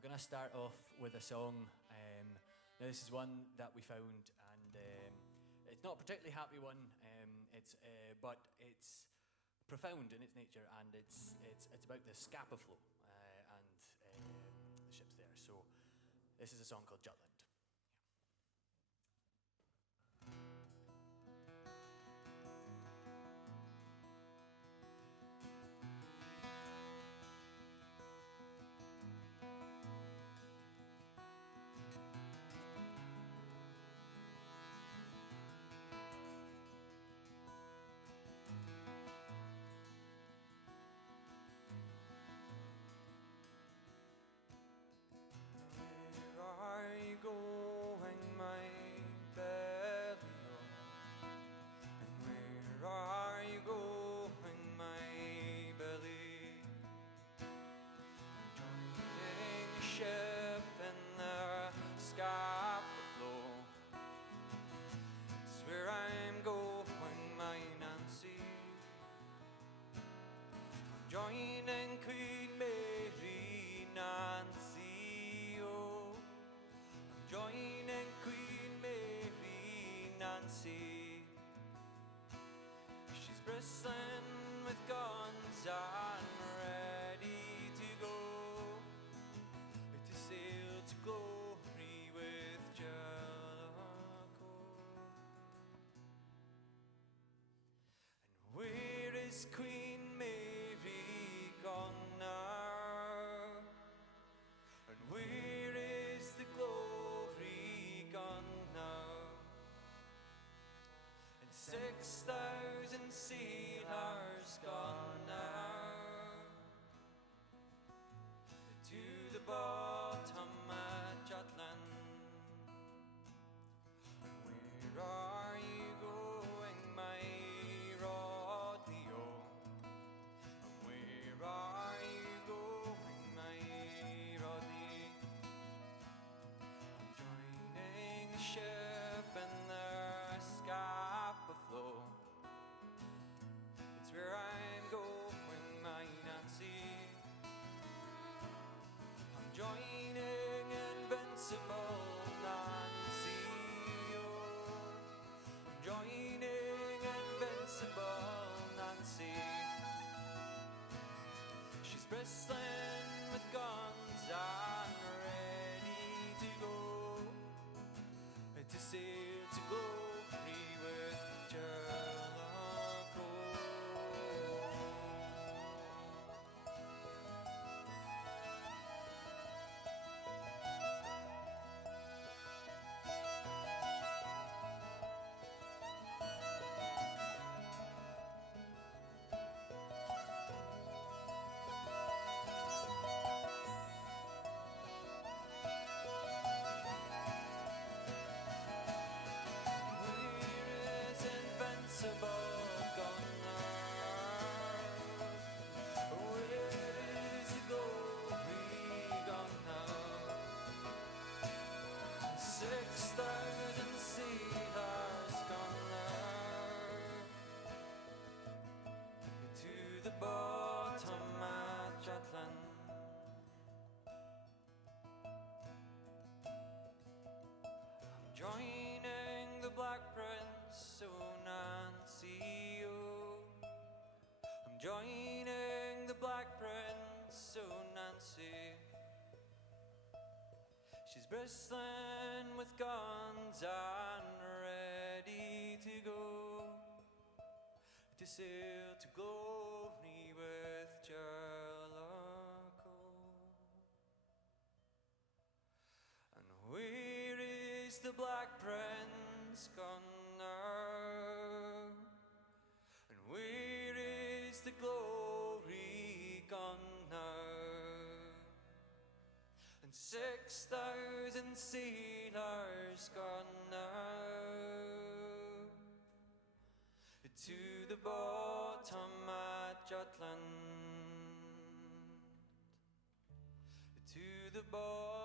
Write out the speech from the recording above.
we're going to start off with a song. Now this is one that we found, and it's not a particularly happy one. But it's profound in its nature, and it's about the Scapa Flow and the ships there. So this is a song called Jutland. Where are you going, my belly? And where are you going, my belly? Joining a ship in the Scapa Flow. It's where I'm going, my Nancy. I'm joining Queen Mary, Nancy. Joining Queen Mary, Nancy. She's bristling with guns and ready to go to sail to glory with Jellicoe. And where is Queen Mary gone now? And where is the glory gone now? And 6,000 sailors gone now to the bottom at Jutland. And where are you going, my Rodney-o? And where are you going, my Rodney? I'm joining the ship in the Scapa Flow. It's where I'm going, my Nancy. I'm joining Invincible Nancy. Oh, I'm joining Invincible Nancy. She's bristling with guns and ready to go to sail to glory with Jellicoe. Bottom at Jutland. I'm joining the Black Prince, oh Nancy, oh. I'm joining the Black Prince, oh Nancy. She's bristling with guns and ready to go to sail to glory with Jellicoe. And where is the Black Prince gone now? And where is the glory gone now? And 6,000 sailors gone now to the bottom at Jutland, to the bottom